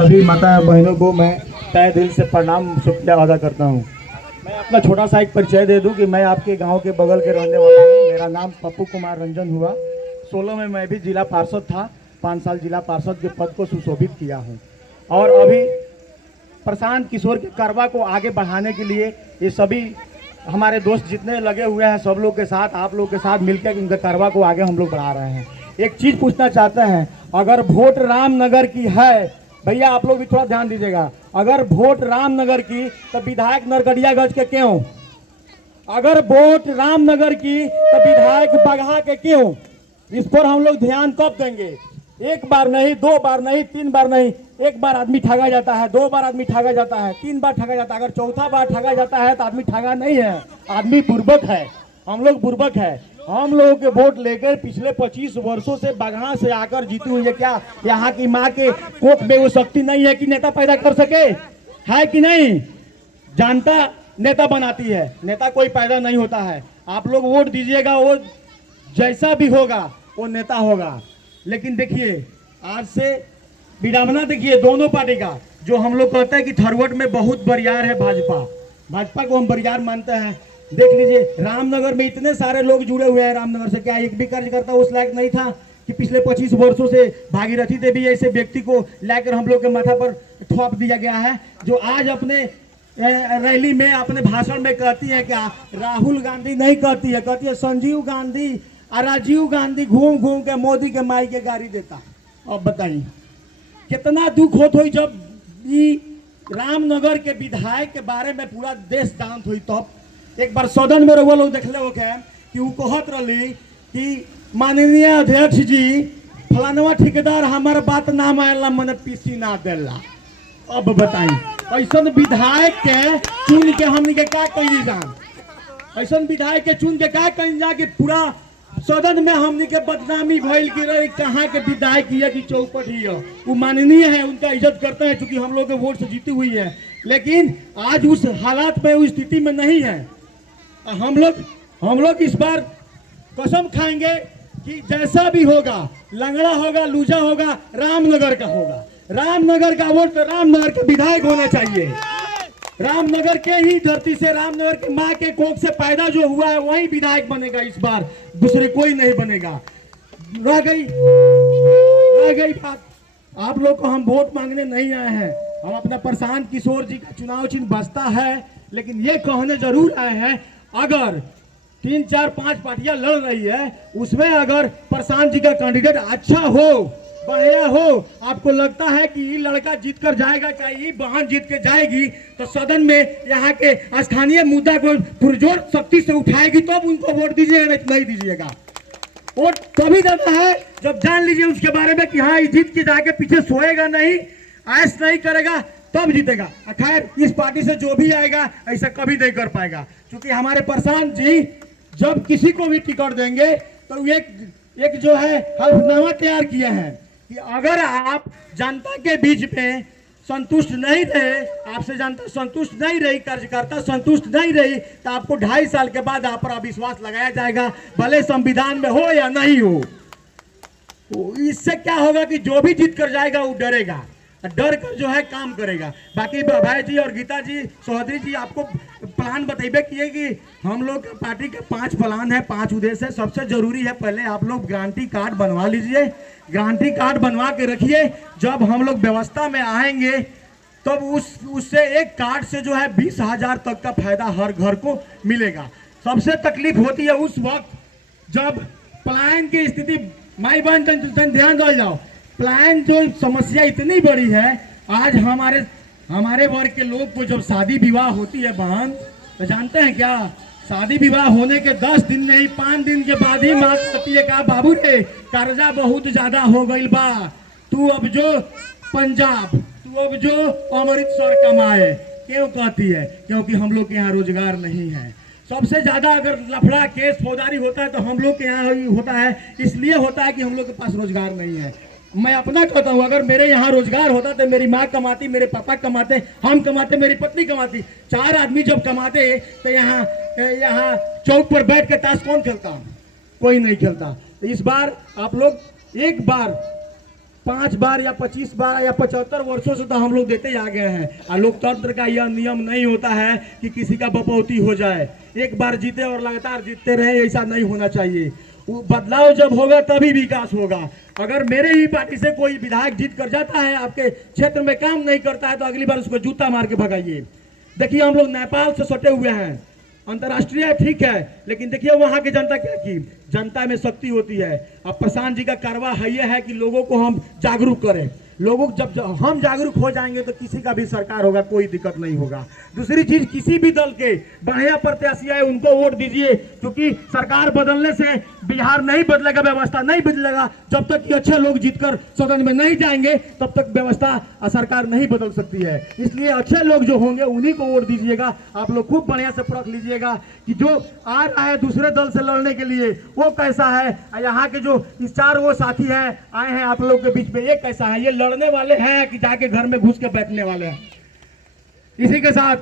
सभी माता बहनों को मैं तहे दिल से प्रणाम शुक्रिया अदा करता हूँ। मैं अपना छोटा सा एक परिचय दे दूं कि मैं आपके गांव के बगल के रहने वाला हूँ। मेरा नाम पप्पू कुमार रंजन हुआ। 16 में मैं भी जिला पार्षद था। 5 साल जिला पार्षद के पद को सुशोभित किया हूँ और अभी प्रशांत किशोर के करवा को आगे बढ़ाने के लिए ये सभी हमारे दोस्त जितने लगे हुए हैं सब लोग के साथ, आप लोग के साथ मिलकर इनके करवा को आगे हम लोग बढ़ा रहे हैं। एक चीज़ पूछना चाहते हैं, अगर वोट रामनगर की है, भैया आप लोग भी थोड़ा ध्यान दीजिएगा, अगर वोट रामनगर की तो विधायक नरकटियागंज के क्यों? अगर वोट रामनगर की तो विधायक बगहा के क्यों? इस पर हम लोग ध्यान कब देंगे? एक बार नहीं, 2 बार नहीं, 3 बार नहीं, एक बार आदमी ठगा जाता है, 2 बार आदमी ठगा जाता है, 3 बार ठगा जाता है, अगर चौथा बार ठगा जाता है तो आदमी ठगा नहीं है, आदमी बुर्बक है। हम लोग बुर्बक है। हम लोगों के वोट लेकर पिछले 25 वर्षों से बगहा से आकर जीती हुई है। क्या यहाँ की माँ के कोख में वो शक्ति नहीं है कि नेता पैदा कर सके? है कि नहीं? जानता नेता बनाती है, नेता कोई पैदा नहीं होता है। आप लोग वोट दीजिएगा, वो जैसा भी होगा वो नेता होगा। लेकिन देखिए आज से विडंबना देखिए दोनों पार्टी का, जो हम लोग कहते हैं कि थरवट में बहुत बरियार है भाजपा को हम बरियार मानते हैं। देख लीजिए रामनगर में इतने सारे लोग जुड़े हुए हैं रामनगर से, क्या एक भी कार्यकर्ता उस लायक नहीं था कि पिछले 25 वर्षों से भागीरथी देवी ऐसे व्यक्ति को लाकर हम लोग के माथा पर थोप दिया गया है, जो आज अपने रैली में अपने भाषण में कहती है, क्या राहुल गांधी नहीं कहती है, कहती है संजीव गांधी और राजीव गांधी घूम घूम के मोदी के माई के गाड़ी देता। अब बताइए कितना दुख होत हुई जब रामनगर के विधायक के बारे में पूरा देश जानत हुई। तब एक बार सदन में रहुआ लोग देखले हो कि वो कहत रही कि माननीय अध्यक्ष जी फलानवा ठेकेदार हमारा बात ना मानला, मैंने पीसी ना देला। अब बताई ऐसा विधायक के चुन के हमने के क्या कही जान, ऐसा विधायक के चुन के क्या कही जा कि पूरा सदन में हमने के बदनामी भइल की रही कहाँ के विधायक की चौपट ही है। वो माननीय है, उनका इज्जत करते हैं क्योंकि हम लोग के वोट से जीती हुई है, लेकिन आज उस हालात में, उस स्थिति में नहीं है। हम लोग इस बार कसम खाएंगे कि जैसा भी होगा, लंगड़ा होगा, लूजा होगा, रामनगर का होगा। रामनगर का वोट तो रामनगर के विधायक होना चाहिए। रामनगर के ही धरती से, रामनगर की माँ के कोख से पैदा जो हुआ है वही विधायक बनेगा इस बार, दूसरे कोई नहीं बनेगा। रह गई बात, आप लोग को हम वोट मांगने नहीं आए हैं। हम अपना प्रशांत किशोर जी का चुनाव चिन्ह बचता है, लेकिन ये कहने जरूर आए हैं अगर 3, 4, 5 पार्टियां लड़ रही है, उसमें अगर प्रशांत जी का कैंडिडेट अच्छा हो, बढ़िया हो, आपको लगता है कि ये लड़का जीत कर जाएगा, क्या ये बहन जीत के जाएगी, तो सदन में यहाँ के स्थानीय मुद्दा को पुरजोर शक्ति से उठाएगी, तो उनको वोट दीजिएगा, नहीं दीजिएगा। वोट तभी देना है जब जान लीजिए उसके बारे में कि हाँ ये जीत के जाके पीछे सोएगा नहीं, ऐश नहीं करेगा, तब जीतेगा। खैर इस पार्टी से जो भी आएगा ऐसा कभी नहीं कर पाएगा, क्योंकि हमारे प्रशांत जी जब किसी को भी टिकट देंगे तो एक जो है हल्फनामा तैयार किए हैं कि अगर आप जनता के बीच में संतुष्ट नहीं रहे, आपसे जनता संतुष्ट नहीं रही, कार्यकर्ता संतुष्ट नहीं रही, तो आपको 2.5 साल के बाद आप पर अविश्वास लगाया जाएगा, भले संविधान में हो या नहीं हो। तो इससे क्या होगा कि जो भी जीत कर जाएगा वो डरेगा, डर कर जो है काम करेगा। बाकी भाई जी और गीता जी, चौधरी जी आपको प्लान बताइए किए कि हम लोग पार्टी के 5 प्लान है, 5 उद्देश्य है। सबसे जरूरी है पहले आप लोग गारंटी कार्ड बनवा लीजिए, गारंटी कार्ड बनवा के रखिए। जब हम लोग व्यवस्था में आएंगे तब उससे एक कार्ड से जो है 20,000 तक का फायदा हर घर को मिलेगा। सबसे तकलीफ होती है उस वक्त जब प्लान की स्थिति, माई बहन ध्यान दे जाओ, प्लान जो समस्या इतनी बड़ी है, आज हमारे वर्ग के लोग को जब शादी विवाह होती है बहन, तो जानते हैं क्या, शादी विवाह होने के 10 दिन नहीं 5 दिन के बाद ही माँ कहती है कहा बाबू रे कर्जा बहुत ज्यादा हो गई बा, तू अब जो पंजाब, तू अब जो अमृतसर कमाए। क्यों कहती है? क्योंकि हम लोग के यहाँ रोजगार नहीं है। सबसे ज्यादा अगर लफड़ा केस फौजदारी होता है तो हम लोग के यहाँ ही होता है, इसलिए होता है कि हम लोग के पास रोजगार नहीं है। मैं अपना कहता हूँ, अगर मेरे यहाँ रोजगार होता तो मेरी माँ कमाती, मेरे पापा कमाते, हम कमाते, मेरी पत्नी कमाती, 4 आदमी जब कमाते तो यहाँ चौक पर बैठ के ताश कौन खेलता? कोई नहीं खेलता। तो इस बार आप लोग एक बार 5 बार या 25 बार या 75 वर्षों से तो हम लोग देते ही आ गए हैं। और लोकतंत्र का यह नियम नहीं होता है कि किसी का बपौती हो जाए, एक बार जीते और लगातार जीतते रहे, ऐसा नहीं होना चाहिए। बदलाव जब होगा तभी विकास होगा। अगर मेरे ही पार्टी से कोई विधायक जीत कर जाता है, आपके क्षेत्र में काम नहीं करता है, तो अगली बार उसको जूता मार के भगाइए। देखिए हम लोग नेपाल से सटे हुए हैं, अंतर्राष्ट्रीय ठीक है, लेकिन देखिए वहां की जनता क्या की, जनता में शक्ति होती है। अब प्रशांत जी का कारवा ये है कि लोगों को हम जागरूक करें। लोगों जब हम जागरूक हो जाएंगे तो किसी का भी सरकार होगा, कोई दिक्कत नहीं होगा। दूसरी चीज, किसी भी दल के बढ़िया प्रत्याशी है उनको वोट दीजिए, क्योंकि सरकार बदलने से बिहार नहीं बदलेगा, व्यवस्था नहीं बदलेगा। जब तक कि अच्छे लोग जीतकर सदन में नहीं जाएंगे तब तक व्यवस्था सरकार नहीं बदल सकती है। इसलिए अच्छे लोग जो होंगे उन्हीं को वोट दीजिएगा। आप लोग खूब बढ़िया से परख लीजिएगा कि जो आ रहा है दूसरे दल से लड़ने के लिए वो कैसा है, यहाँ के जो इस 4 वो साथी हैं आए हैं आप लोग के बीच में, ये कैसा है, ये लड़ने वाले हैं कि जाके घर में घुस के बैठने वाले हैं। इसी के साथ